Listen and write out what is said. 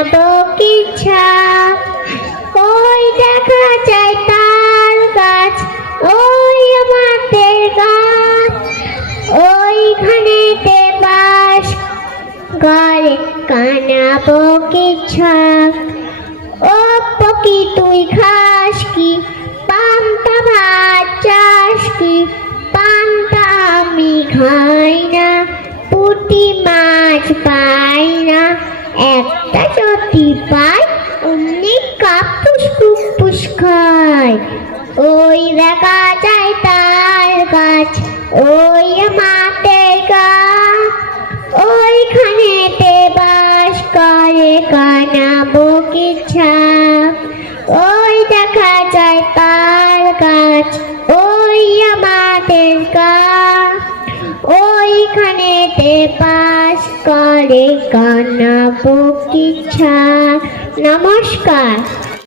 মাদক ইচ্ছা ওই দেখা যায় তাল গাছ, ওই আমাদের গাছ। ওইখানে বাস গড়ে কানা পকির ছাপ ও পকি তুই খাস কি? পান্তা ভাত চাষ কি? পান্তা আমি খাই না, পুটি মাছ পাই না। একটা যদি পাই অমনি কাপুস কুপুস খায়। ওই দেখা যায় তার গাছ, ওই আমাদের গাছ। ওইখানেতে বাস করে কানা বকি ছাপ। ওই দেখা যায় তার গাছ, ওই আমাদের গাছ। ওইখানেতে বাস করে কানা বকিছা নমস্কার।